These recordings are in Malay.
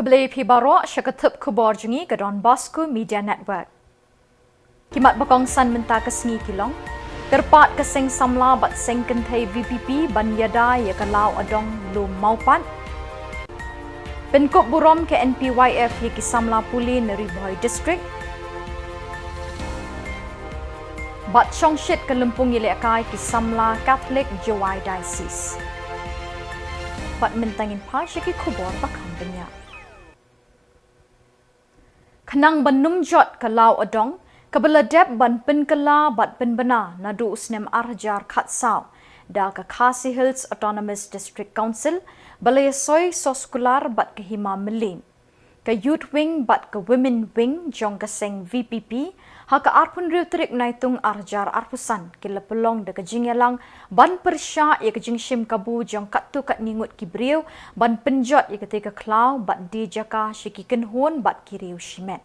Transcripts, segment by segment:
Kebeli Pibaro syakatup Khuborjylla ke Donbosco Media Network. Kimat bakongsan mentah ke sengi kilong, terpat ke seng Samla bat seng kentai VPP ban yada ya kalau adong lu maupat. Penkop burom ke NPYF ya ki Samla puli neri Boy District. Bat Chongshit ke Lempung Yelekai ki Samla Catholic Jawai Diocese. Bat mentangin pa syaki Khubor bakang banyak. Kenang benum jot ke lau adong, kebeladep ban penkela bat penbena nadu usnem arjar khatsau da ke Khasi Hills Autonomous District Council balai soy soskular bat ke hima melin. Ke Youth Wing bat ke Women Wing jong ke seng VPP ha ke arpun riu terik Naitung arjar arpusan ke lepelong de ke Jylla ban persya ya ke jingshim kabu jong katu kat ningut ki briu ban penjot ya ketika klau bat di jaka syiki kenhun bat kiriu shimet.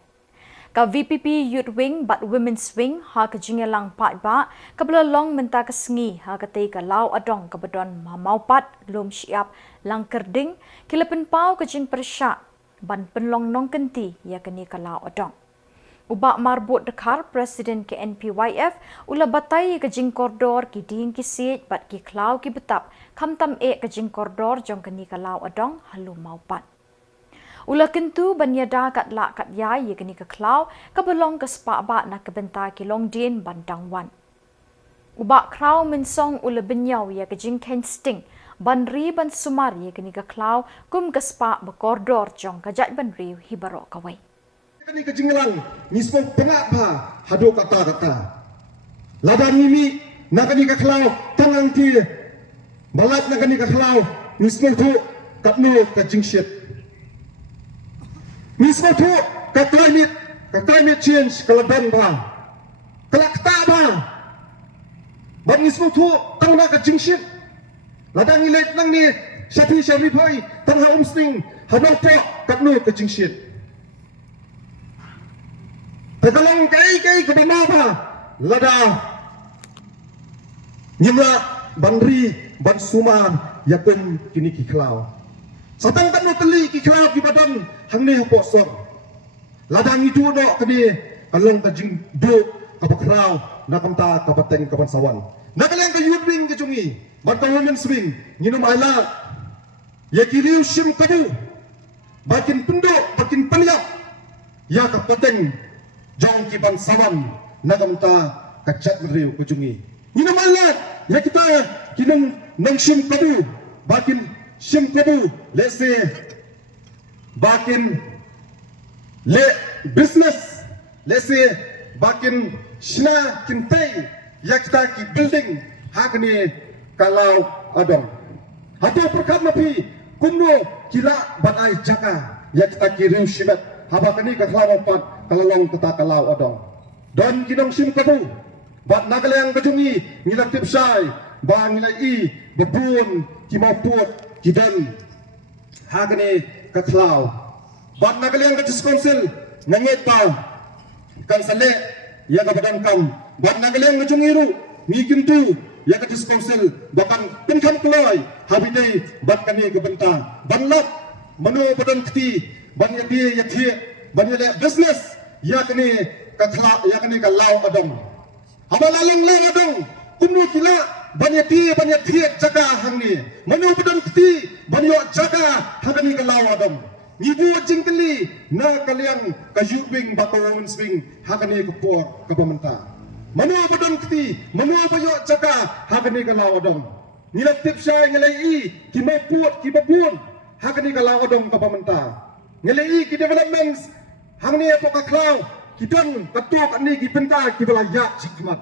Ka VPP Youth Wing bat Women's Wing ha ke Jylla pat ba ke belolong mentah ke sengi ha ketika lau adong ke bedon mamau pat lum syiap lang kerding ke lepen pau ke jing persya ban penlong nong kenti ya kini ke lau adong. Ubak marbut dekar Presiden ke NPYF ula batai ke jing koridor ki ding ki sit bat ki klau ki betap kamtam ke jing koridor jong kini ke lau adong halu maupat. Ula kentu banyada kat lak kat yai ye kini ke klau ke belong ke sepak bak nak ke bentar ki long din bandang wan. Ubak krau mensong ula benyau ye ke jing ken sting ban ri ban sumar ye kini ke klau kum ke sepak berkoridor jong ke jat ban ri hibaro kawai. Kani ke Jylla ni semua pengak pa hadu kata-kata. Ladan ini nak kani ke klau tangan ti balat nak kani ke klau ni semua tu kat nu ke jingshit. Ni semua tu ke climate change ke ladan pa. Kelak tak pa. Ban ni semua tu tang nak ke jingshit. Ladan ni lek nang ni syati syari pai tang ha umsting hadu kat nu ke jingshit. Pekalang kai ke bama pa lada nyimla banri ban suman yakum kini ki klau satang kan teli ki klau ki badan hang ne hapo sok ladang itu do kini kalong ka jing do ka bakrau na kamta ka bateng ka bansawan na kaleng ka Youth Wing ke jungi ban ka Women's Wing nginum aila ya kiriu sim kadu bakin pundo bakin paniak ya ka bateng jong ki bansawan nagamta kachat riu kujungi ina malat ya kita kinang nang sim kabu bakin sim kabu lese bakin le business lese bakin shna kintai ya kita ki building hakni kalau adong hato perkat napi kumno kila banai jaka ya kita ki riu shibat habakani ka khlaw pat kalalong kita kalau adong don kinong sim kabu bat nagalang kajungi ngilak tipsai ba ngilai bebun kimaput kidan hagani ka khlaw bat nagalang ka council nanget pa kan sale ya ka badan kam bat nagalang kajungi ru ngikintu ya ka council bakan pinkham kloy habidai bat kani ka benta banlat mano badan kti banyati yathi banyale business yakni kakla yakni kalau adong abalalong lang adong kumno kila banyati jaga hangni manu badan kti banyo jaga hangni kalau adong ngibu jingkeli na kalian ka Youth Wing ba ka Women's Wing hangni Khubor ka pamenta manu badan kti manu bayo jaga hangni kalau adong nilap tipsai ngelai kimaput kibabun hangni kalau adong ka pamenta ngelai ki developments hangni apa ka klau kidan katuk ani ki penta ki belaya cikmat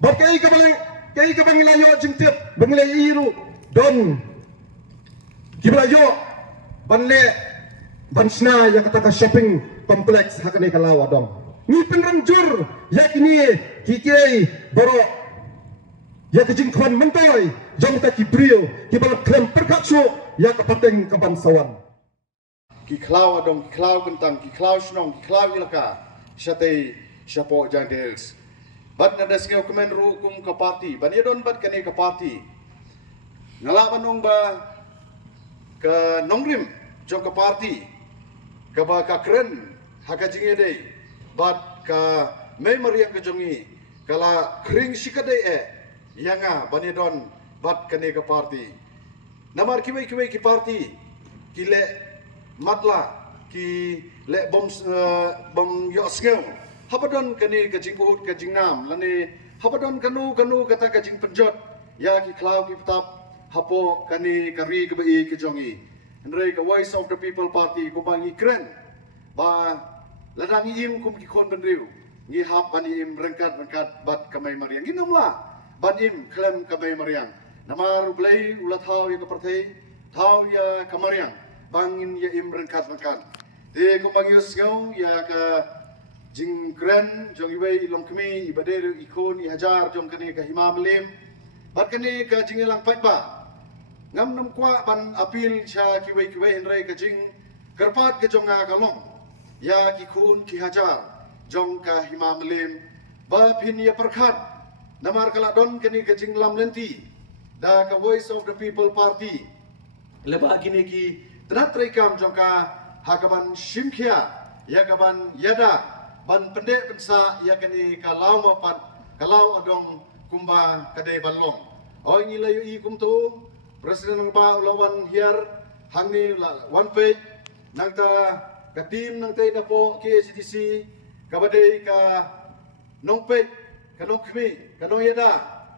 bakai ka bangilayo jingtip banglai iru don ki belayo banle bansna ya kata ka shopping complex hakani kalau adong ni penranjur yakni ki kei boro ya kejingkwan mentoy jong ta ki brio ki bal klem perkatsu ya kapateng ka bansawan ki klau adong ki klau kentang ki klau snong ki klau ilaka syate syapo jandels bat na desngeu kemen ru kum ka parti ban yedon bat kani ka parti ngala manung ba ke nongrim jong ka parti kaba ka kren haka jinge dei bat ka memory yang kejongi kala kring sikadei yanga banidon bat kane ka party namar kiwei ki party kile matla ki le bom yo sngeu hapadon kane ka jingkut ka jingnam lane hapadon kanu kata ka jing penjot ya ki klau ki petap hapo kane kari ka bai ka jongi Andrei ka voice of the people party ko bangi kren ba ladang im kum ki kon benriu ngi hap bani im rengkat bat kamai mariang inumla ban im klem kamai mariang namar ublai ulathau ya kaparthai thau ya kamariang bangin ya im rengkat de ko bangi usgau ya ka jing kren jong ibai longkmi ibade ikon i hajar jong kane ka himam lim bat kane ka jingelang paitba ngam nam kwa ban apil cha kiwei henrai ka jing karpat ke jonga kalong ya ki khun ki hajar jong ka himam lim ba phin ya perkhat namar kala don kani ka jing lam lenti da ka voice of the people party leba kini ki trat rekam jong ka hakaban shimkhia ya kaban yada ban pendek pensa ya kani kalau mapat kalau adong kumba kadai balong oi ni layu i kumtu presiden ba lawan hiar hangni one page nangta ka team nangta na po KCDC kabadai ka nongpej ka nongkmi ka noyada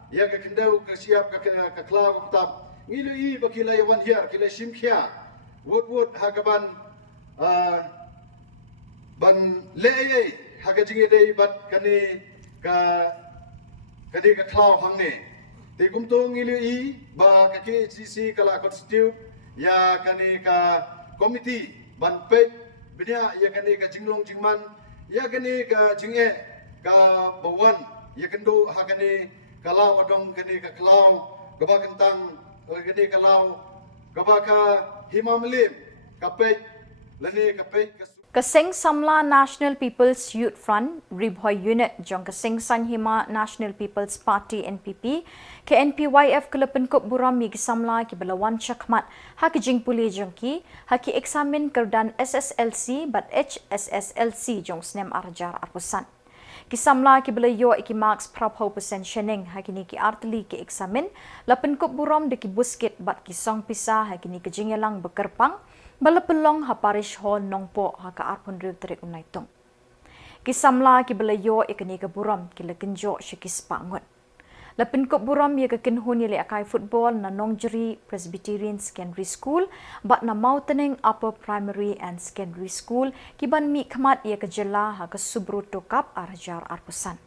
ya ka kendau ka siap ka klau ka tap ngilu i bakila yawan hiar kila shimkhia wood hakaban ban leye haga jinge dei bat kani ka klau hangne te kumto ngilu i ba ka KCDC kala constitute ya kani ka committee ban pej benya ya kani ka jinglong jingman ya kani ka jinge ka bawan ya kendo hakani kalau adong kani ka klau gaba kentang kani kalau gaba ka himamlim ka pej lani ka pej ka Kasing Samla National People's Youth Front Ribhoy Unit jong kasing Sanghima National People's Party NPP ke NPYF kelepen kop buram mi Samla ki belawan chakmat ha ki jing puli jong ki ha ki eksamen kerdan SSLC bat HSSLC jong snem arjar arpusan ki Samla ki belayo ki marks prapho percent shening ha kini ki artli ki eksamen lapen kop buram de ki busket bat ki song pisa ha kini ki jingelang bekerpang balapelong ha parish hall nongpo ha ka arpon riu terik Naitung. Ki Samla ki belayo ikani ka buram ki lekenjo shikis pangot. Lapin kop buram ye ka kinhun ye le akai football na Nongjeri Presbyterian Secondary School bat na Mountaining Upper Primary and Secondary School ki ban mi khamat ye ka Jylla ha ka subruto kap arjar arpusan.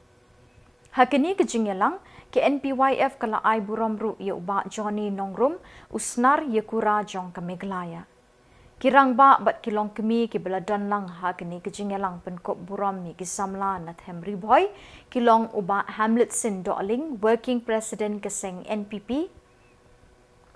Hakini ke jingelang ke NPYF kala ai buram ru ye uba Johnny Nongrum usnar ye kura jong ka Meghalaya. Kirang ba bat kilong kemi ki beladan lang ha kini kejingelang penkop buram mi ki Samla na Henry Boy kilong uba Hamletson Doling working president keseng NPP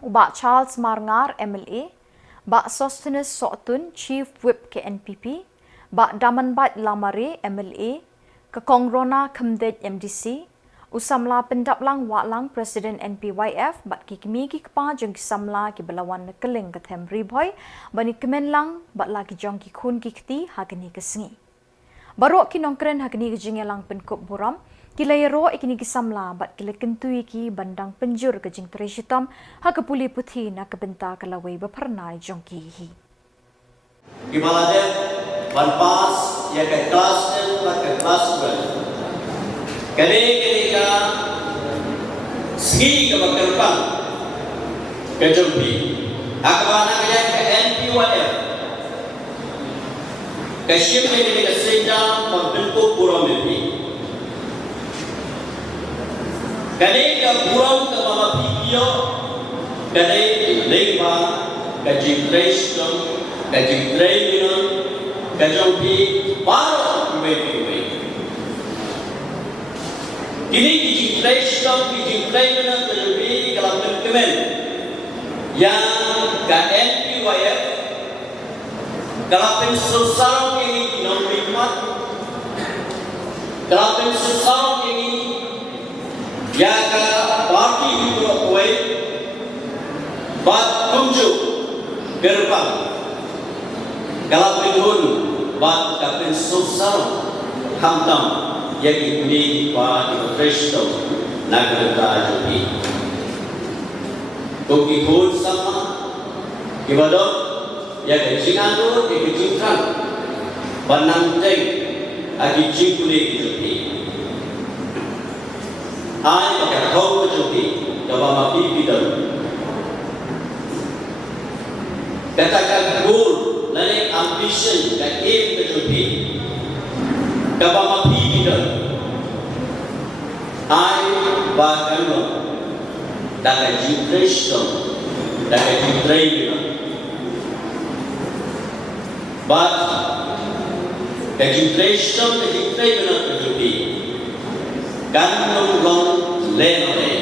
uba Charles Marngar MLA ba Sosthenes Sotun chief whip ke NPP ba Damanbat Lamare MLA ke Kongrona Kemdej MDC Usamla pendap lang waklang Presiden NPYF bat ki kemi ki kepa jong ki Samla ki belawan nekeling ke Henry Boy bani kemen lang bat lagi jong ki khun ki kti ha kini kesengi. Baru ki nongkren ha kini jingelang penkop buram ki layro ikini ki Samla bat ki lekentui ki bandang penjur ke jing tereshitam ha ke puli putih na ke benta ke lawai bepernai jong ki hi. Ki malade ban pas ya ke kelas 10 bat ke kelas 12. Kali ka segi ke berkembang ke jumpi akabana kaya ke NPYF ke shimpe ke sedang membentuk buram ini kali ke buram ke mama video kali leba ke jingreston ke jingreino ke jumpi baru kuwe ini dijingreston dijingreino lebih kalau teman yang ke NPYF kalau pensusau ini nomor 5 kalau pensusau ini ya ke parti hidup kue bat tunjuk gerbang Kalau pun bat kapin susah hamtam yagi ni pa di presto nagrata jadi. Koki pun sama kibadok yagi jinado yagi jingkan banang teng agi jingkuli jadi. Ai pakai kau jadi coba mapi bidal. Katakan goal lain ambition dan aim kecuali kapal mapi kita I bahkan lo dah generation dah generation but generation kecuali kan long lene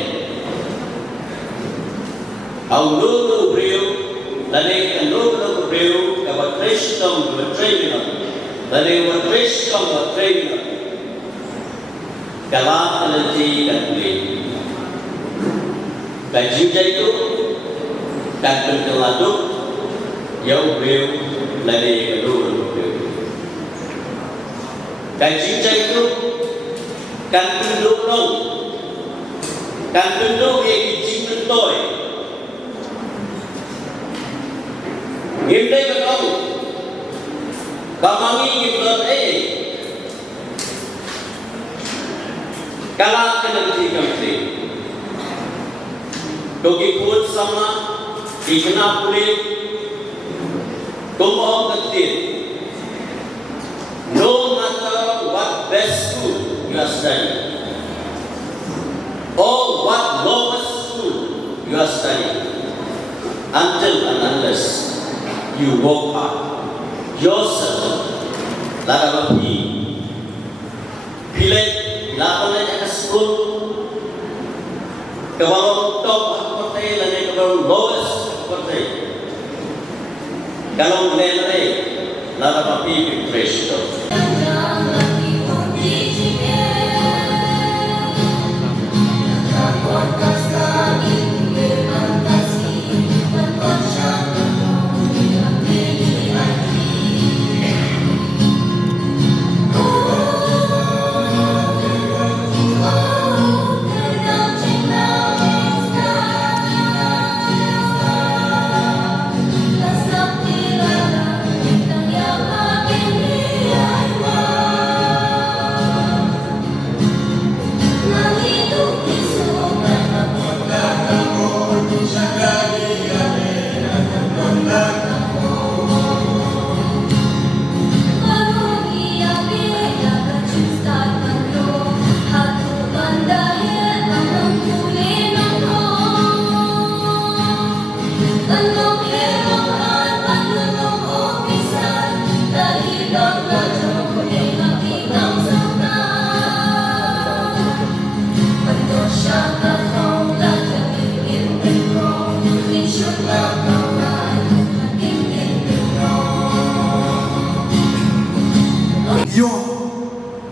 au lu brio lain kan lu brio kapal Krishna bertraining lain Krishna bertraining kalam telenti dan kulit baju itu dan penteladuk jauh beliau lain kedua beliau baju itu kan penduduk long kan penduduk yang dijingin toy Gimdai betul, kamangi gimdai, kalah kenanti kamsi, dogi pun sama, dikena kulit, kumpul ketir. No matter what best school you are studying, or what lowest school you are studying, until and unless you work hard yourself lagapi pilih lakukan aja school kalau top seperti lagi kalau lowest seperti kalau nilai lagapi pressure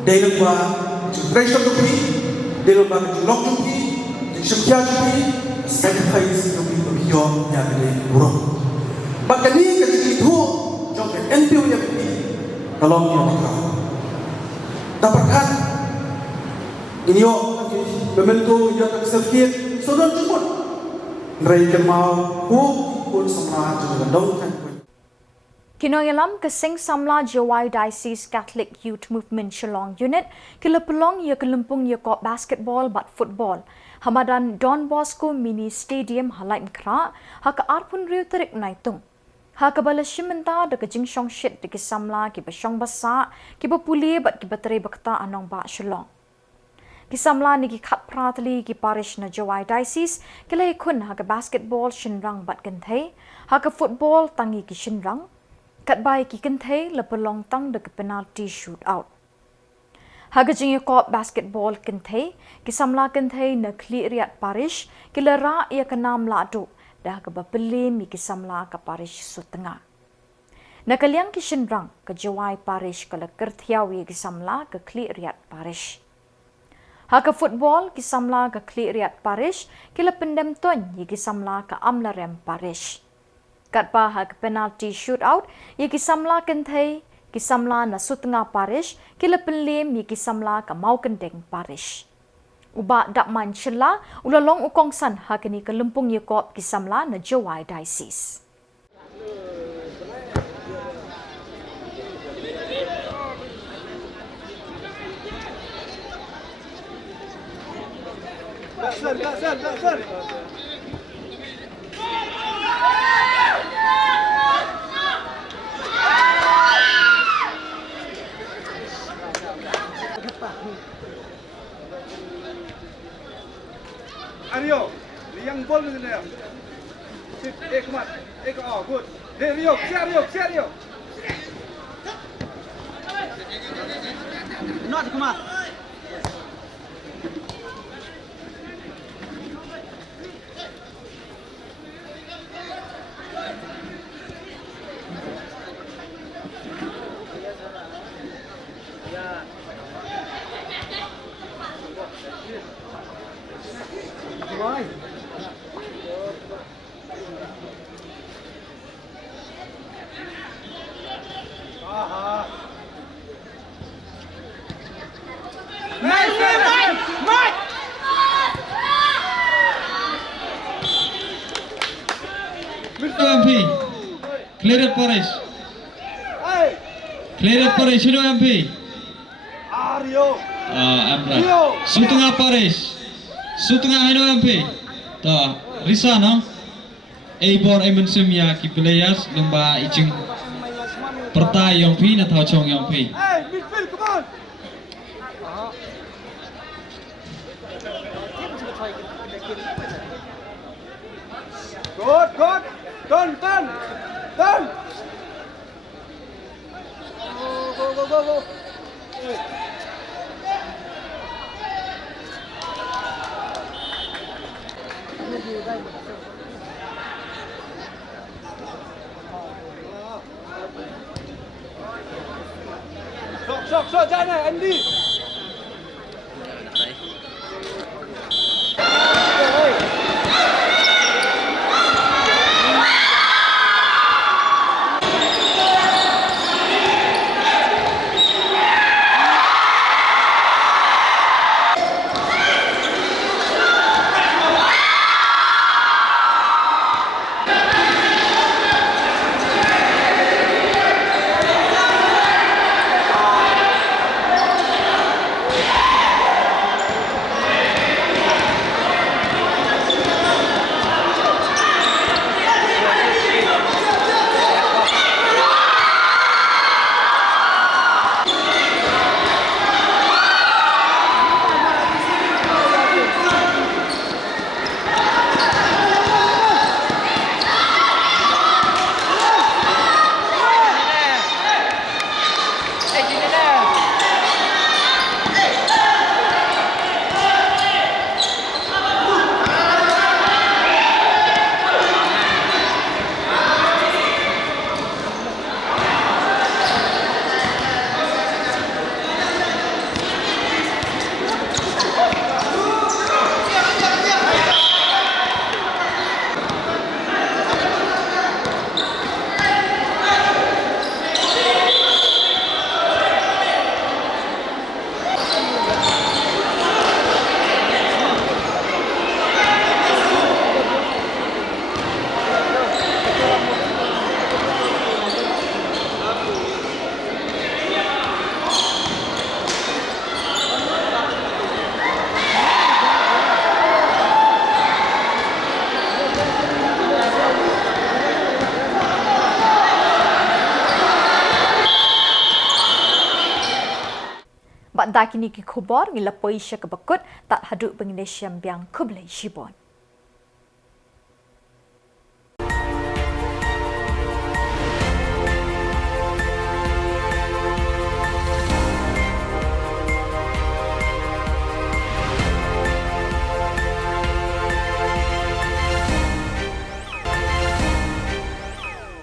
Dalam bah generation tupi, dalam bah Shillong tupi, Samla tupi, sacrifice tupi beliau yang ada buruk. Bahkan ni ketika itu, jomlah NPO yang tupi, kalau dia berkata, dapatkan ini membentuk yang tersedia, saudara cukup. Mereka mau pun Samla juga dongkan. Kinoyalam kesing Samla Jawai Diocese Catholic Youth Movement Shillong Unit kilapelong ya kelempung ya kop basketball bat football hamadan donbosco mini stadium halain kra haka arpun riu terik Naitung haka bala shimenta de kejing shong shit de Samla ki bashong basa ki bapuli bat ki batere bakta anong ba Shillong ki Samla ni ki khat pratli ki parish na Jawai Diocese kilai khun haka basketball shinrang bat ganthai haka football tangi ki shinrang kat bai ki kenthe le pelong tang de penalty shootout haga jing ko basketball kenthe ki Samla kenthe na kli riat parish ki le ra ya kanam la do dah ka bapeli mi ki Samla ka parish sutenga na kalyang ki shinrang ka Jawai parish ka le kerthiawi ki Samla ka kli riat parish haga football ki Samla ka kli riat parish ki le pendem ton ki Samla ka amlarem parish kat bahag penalty shootout ye ki Samla kan thei ki Samla na Sutnga parish kila penlim ye ki Samla ka mau kendeng parish uba dakman Jylla ulalong ukongsan hakini ke lempung ye kop ki Samla na Jowai diocese Aryo, liang bol ni dia. Sip, mat, good. Rio, Rio. Not come on. Why? MP, clear Parish. Clear Parish, MP. Aryo. I'm right. Sutnga Parish. Sutnga MP. Ta, Risa no? Bor Simya ki players lumba iching pertai yang pi na tau chong yang pi. Hey, midfield, come on. Good. Done. Go. Sok, jangan Andy. Bak dah kini ki Khubor ngilapoi sya kebekut tak haduk penginesiam biang kublai shibon.